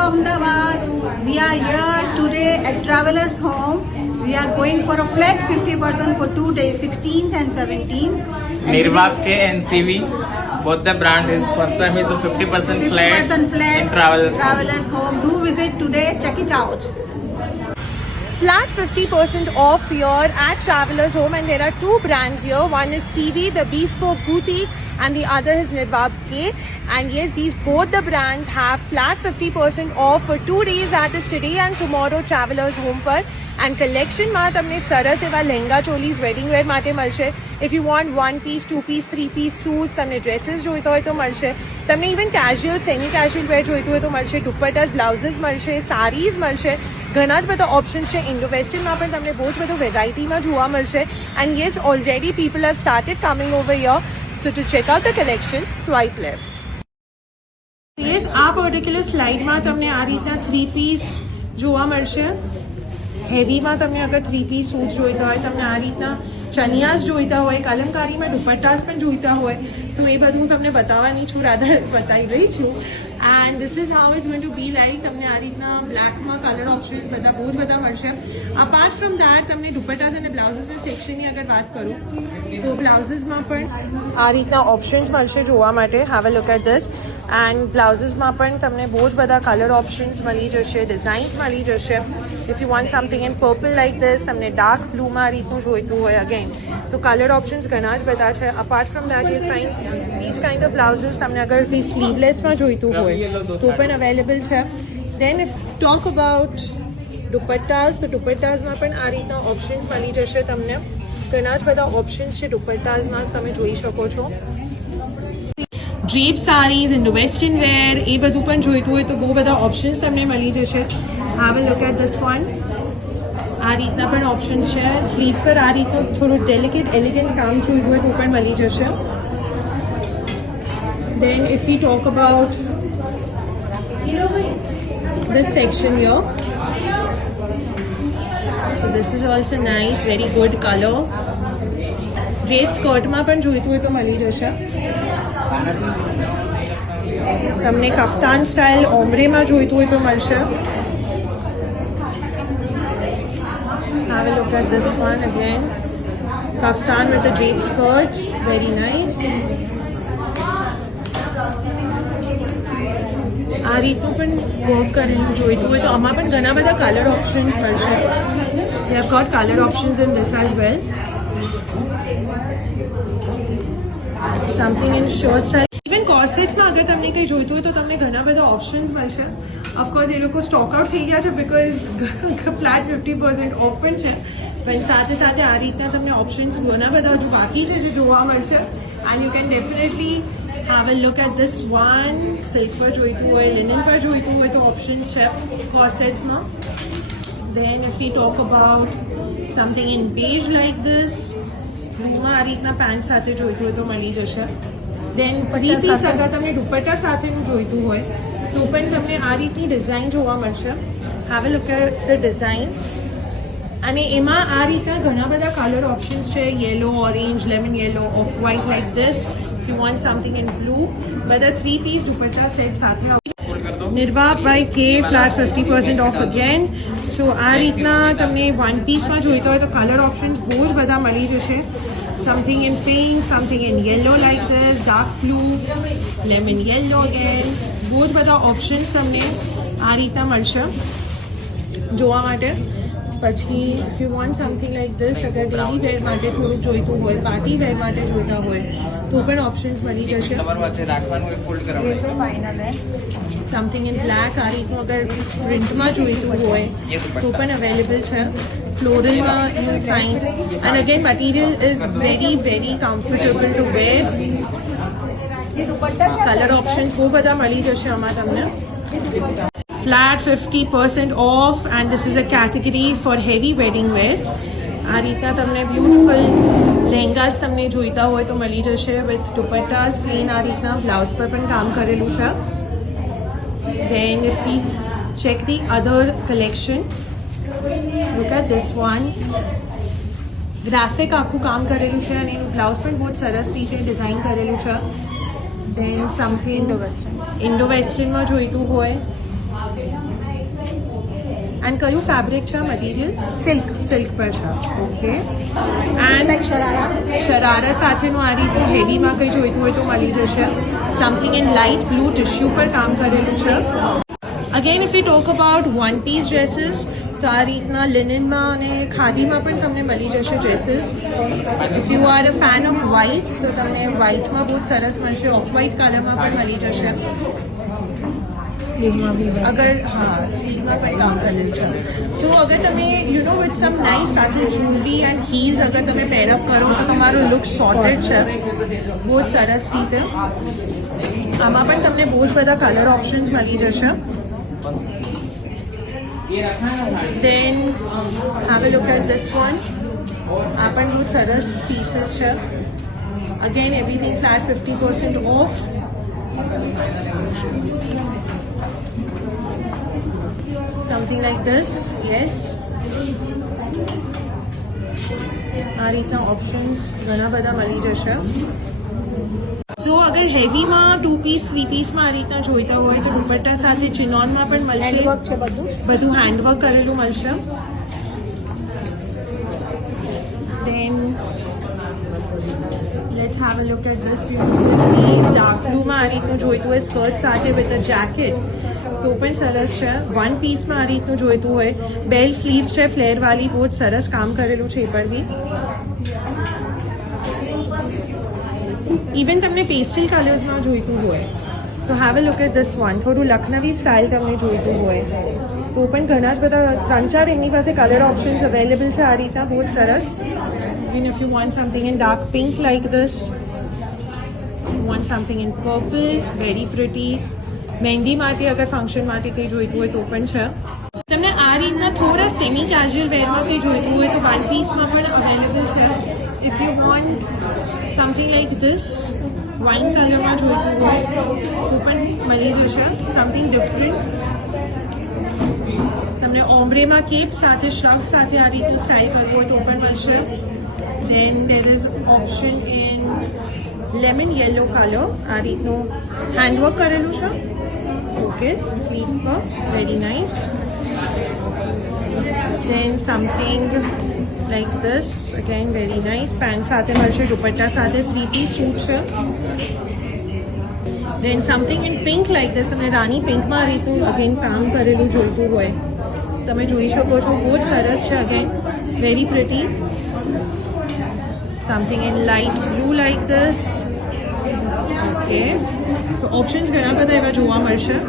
Ahmedabad. We are here today at Travelers Home. We are going for a flat 50% for 2 days, 16th and 17th. Nirvab K and CV, both the brand is first time is a 50% flat in Travelers Home. Do visit today, check it out. Flat 50% off here at Travelers Home, and there are two brands here. One is CV, the bespoke boutique, and the other is Nirvab K. And yes, these both the brands have flat 50% off for 2 days, that is today and tomorrow, Travelers Home पर. And collection માં તમને સરસ એવા lehenga ચોલીઝ wedding વેર માટે મળશે. If you want 1 piece, 2 piece, 3 piece suits, તમને dresses જોઈતો હોય તો મળશે. તમને even casual, semi casual wear જોઈતું હોય તો મળશે. દુપટ્ટાસ, બ્લાઉઝીસ મળશે, સારીઝ મળશે. ઘણા જ બધા ઓપ્શન્સ છે. ઇન્ડો વેસ્ટર્નમાં પણ તમને બહુ જ બધું વેરાયટીમાં જોવા મળશે. And yes, already people have started coming over here. So to check out the collection, swipe left. Yes, આ પર્ટિક્યુલર સ્લાઇડમાં તમને આ રીતના 3 piece જોવા મળશે. હેવીમાં તમને અગર 3 piece સૂટ જોઈતા હોય, તમને આ રીતના ચનિયાસ જોઈતા હોય, કલમકારીમાં દુપટ્ટાસ પણ જોઈતા હોય, તો એ બધું હું તમને બતાવવાની છું, રાધા બતાવી રહી છું. And this is how it's going to be like. તમને આ રીતના બ્લેકમાં કલર ઓપ્શન્સ બધા બહુ જ બધા મળશે. અપાર્ટ ફ્રોમ દેટ તમને દુપટ્ટાસ અને બ્લાઉઝીસના સેક્શનની અગર વાત કરું તો બ્લાઉઝીસમાં પણ આ રીતના ઓપ્શન્સ મળશે જોવા માટે. Have a look at this. And બ્લાઉઝીસમાં પણ તમને બહુ જ બધા કલર ઓપ્શન્સ મળી જશે, ડિઝાઇન્સ મળી જશે. If you want something in purple like this, તમને ડાર્ક બ્લુમાં આ રીતનું જોઈતું હોય અગેન તો કલર ઓપ્શન્સ ઘણા જ બધા છે. Apart from that you find this kind of blouses. તમને અગર બી સ્લીવલેસમાં જોઈતું હોય તો પણ અવેલેબલ છે. દેન ઇફ ટોક અબાઉટ દુપટ્ટાસ, તો દુપટ્ટાસમાં પણ આ રીતના ઓપ્શન્સ મળી જશે તમને. ઘણા જ બધા ઓપ્શન્સ છે દુપટ્ટાસમાં, તમે જોઈ શકો છો. Drape saris, Indo western wear, એ બધું પણ જોઈતું હોય તો બહુ બધા ઓપ્શન્સ તમને મળી જશે. Have a look at this one. આ રીતના પણ ઓપ્શન્સ છે. સ્લીવ્સ પર આ રીતનું થોડું ડેલિકેટ એલિગન્ટ કામ જોઈતું હોય તો પણ મળી જશે. Then if we talk about this section here, so this is also nice, very good color. Drape skirt માં પણ જોઈતું હોય તો મળી જશે. તમને કફતાન સ્ટાઇલ ઓમ્બ્રેમાં જોઈતું હોય તો મળશે. Have a look at this one again. Kaftan with the drape skirt, very nice. આ રીતનું પણ વર્ક કરેલું જોઈતું હોય તો આમાં પણ ઘણા બધા કલર ઓપ્શન્સ મળશે. We have got color options in this as well. Something in short style. Even corsetsમાં અગર તમને કંઈ જોઈતું હોય તો તમને ઘણા બધા ઓપ્શન્સ મળશે. ઓફકોર્સ એ લોકો સ્ટોક આઉટ થઈ ગયા છે બિકોઝ ફ્લેટ 50% ઓફ પણ છે. પણ સાથે સાથે આ રીતના તમને ઓપ્શન્સ ઘણા બધા હજુ બાકી છે જે જોવા મળશે. And you can definitely have a look at this one. Silk પર જોઈતું હોય, linen પર જોઈતું હોય તો ઓપ્શન્સ છે corsetsમાં. Then if we talk about something in beige like this, માં આ રીતના પેન્ટ સાથે જોઈતું હોય તો મળી જશે. Then 3 piece અગર તમને દુપટ્ટા સાથેનું જોઈતું હોય તો પણ તમને આ રીતની ડિઝાઇન જોવા મળશે. Have a look at the design. અને એમાં આ રીતના ઘણા બધા કલર ઓપ્શન્સ છે. Yellow, orange, lemon yellow, of white like this. If you want something in blue, બધા 3 piece દુપટ્ટા સેટ સાથે. નિર્વાબ બાય કે ફ્લેટ 50% ઓફ અગેન. સો આ રીતના તમને 1 pieceમાં જોઈતો હોય તો કલર ઓપ્શન્સ બહુ જ બધા મળી જશે. Something in pink, something in yellow like this, dark blue, lemon yellow again. બહુ જ બધા ઓપ્શન્સ તમને આ રીતના મળશે જોવા માટે. પછી if you want something like this, અગર ડેલી વેર માટે થોડુંક જોઈતું હોય, પાર્ટી વેર માટે જોઈતા હોય તો પણ ઓપ્શન્સ મળી જશે. સમથિંગ ઇન બ્લેક આ રીતનું અગર પ્રિન્ટમાં જોઈતું હોય તો પણ અવેલેબલ છે. ફ્લોરલમાં you find. And again material is very very comfortable to wear. Colour options બહુ બધા મળી જશે આમાં તમને. Flat 50% off, and this is a category for heavy wedding wear. આ રીતના તમને બ્યુટિફુલ લહેંગાસ તમને જોઈતા હોય તો મળી જશે વિથ દુપટ્ટાસ પ્લેન. આ રીતના બ્લાઉઝ પર પણ કામ કરેલું છે. Then if we check the other collection, look at this one. Graphic આખું કામ કરેલું છે અને એનું બ્લાઉઝ પણ બહુ સરસ રીતે ડિઝાઇન કરેલું છે. Then something ઇન્ડો વેસ્ટર્નમાં જોઈતું હોય એન્ડ કયું ફેબ્રિક છે મટીરિયલ? સિલ્ક પર છે. Okay. And Like sharara. Sharara સાથેનું આ રીતનું હેવીમાં કંઈ જોઈતું હોય તો મળી જશે. Something in light blue tissue પર કામ કરેલું છે. Again if you talk about one piece dresses તો આ રીતના લિનનમાં અને ખાદીમાં પણ તમને મળી જશે dresses. If you are a fan of white તો તમને વ્હાઇટમાં બહુ સરસ મળશે. ઓફ વ્હાઇટ કલરમાં પણ મળી જશે. અગર હા સ્લીવમાં પણ કામ કરેલું છે. સો અગર તમે you know with some nice સાથે જ્વેલરી એન્ડ હીલ્સ અગર તમે પેરઅપ કરો તો તમારો લુક સોર્ટેડ છે બહુ જ સરસ રીતે. આમાં પણ તમને બહુ જ બધા કલર ઓપ્શન્સ મળી જશે. Then have a look at this one. આ પણ બહુ સરસ પીસીસ છે. Again everything flat 50% off. Something like this. Yes. આ રીતના ઓપ્શન્સ ઘણા બધા મળી જશે. સો અગર હેવીમાં 2 પીસ 3 પીસમાં આ રીતના જોઈતા હોય તો દુપટ્ટા સાથે ચિનોનમાં પણ મળશે. Handwork છે બધું. બધું હેન્ડવર્ક કરેલું મળશે. Then let's have a look at this beautiful piece. Dark blue માં આ રીતનું જોઈતું હોય સ્કર્ટ સાથે વિથ અ જેકેટ તો પણ સરસ છે. વન પીસમાં આ રીતનું જોઈતું હોય બેલ સ્લીવ્સ છે ફ્લેર વાળી બહુ જ સરસ કામ કરેલું છે એ પર બી. ઇવન તમને પેસ્ટલ કલર્સમાં જોઈતું હોય તો have a look at this one. થોડું લખનવી સ્ટાઇલ તમને જોઈતું હોય તો પણ ઘણા જ બધા 3-4 એની પાસે કલર ઓપ્શન્સ અવેલેબલ છે આ રીતના બહુ જ સરસ. Even if you want something in dark pink like this, you want something in purple, very pretty. મહેંદી માટે અગર ફંક્શન માટે કંઈ જોઈતું હોય તો પણ છે. તમને આ રીતના થોડા સેમી કેઝ્યુઅલ વેરમાં કંઈ જોઈતું હોય તો વન પીસમાં પણ અવેલેબલ છે. If you want something like this wine કલરમાં જોઈતું હોય તો પણ મળી જશે. Something different. તમને ઓમ્બ્રેમાં કેપ સાથે શ્રગ સાથે આ રીતનું સ્ટાઇલ કરવું હોય તો પણ મળશે. Then there is option in lemon yellow color. આ રીતનું હેન્ડવર્ક કરેલું છે. ઓકે સ્લીવ્સ પર very nice. Then something like this again very nice. Pant સાથે મળશે દુપટ્ટા સાથે 3-piece સૂટ છે. Then something in pink like this. તમને રાની પિંકમાં આ રીતનું અગેન કામ કરેલું જોઈતું હોય તમે જોઈ શકો છો બહુ જ સરસ છે. Again very pretty. Something in light blue like this. Okay. So options ઘણા બધા એવા જોવા મળશે.